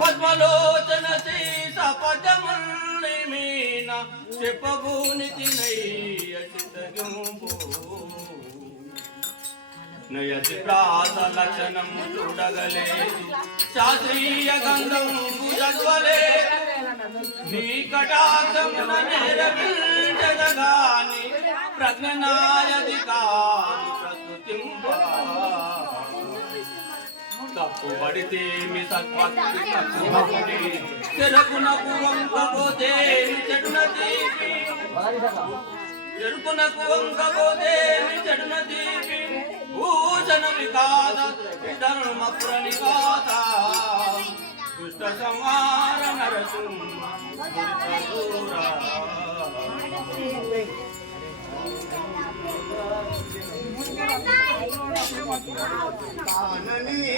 పద్మలోచన శేష పదముల్ని మీన చెప్పబూని నయతి ప్రాస లక్షణము చూడగలేదు. శాస్త్రీయ గంధము చదవలేదు నీ కటాక్షమున నేరగాని ప్రజ్ఞనాయధికారి తప్పు పడితే మీ సత్పత్తి తప్పుబడి చెరుకునకు వంకపోతే చెడున తీపి చెడున తీపి దుష్ట సంహార నరసింహ కానని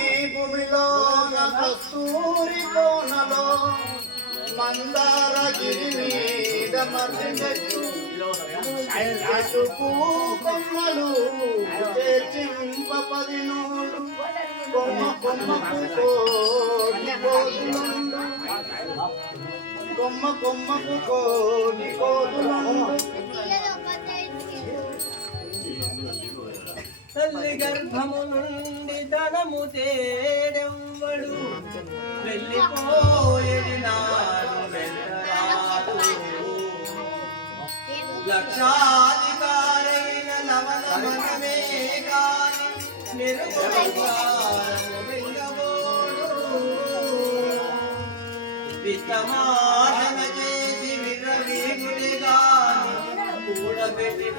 భూమిలోన కస్తూరి కోనలో మందార గిరి మీద మర్రిమెచ్చు కొమ్మలు చేర్చింప పది నూలు కొమ్మ కొమ్మకు కోటి కోతులుండు. కొమ్మ కొమ్మకు కోటి కోతులుండు. తల్లి గర్భము నుండి ధనము తేడెవ్వడు. వెళ్ళిపోయేది నాడు వెంటరాదు. లక్షాధికారైన నవనవనమే కాని నిరుపకారము విత్తమాటన చేసి విర్రవీగుడి కూడబెట్టిన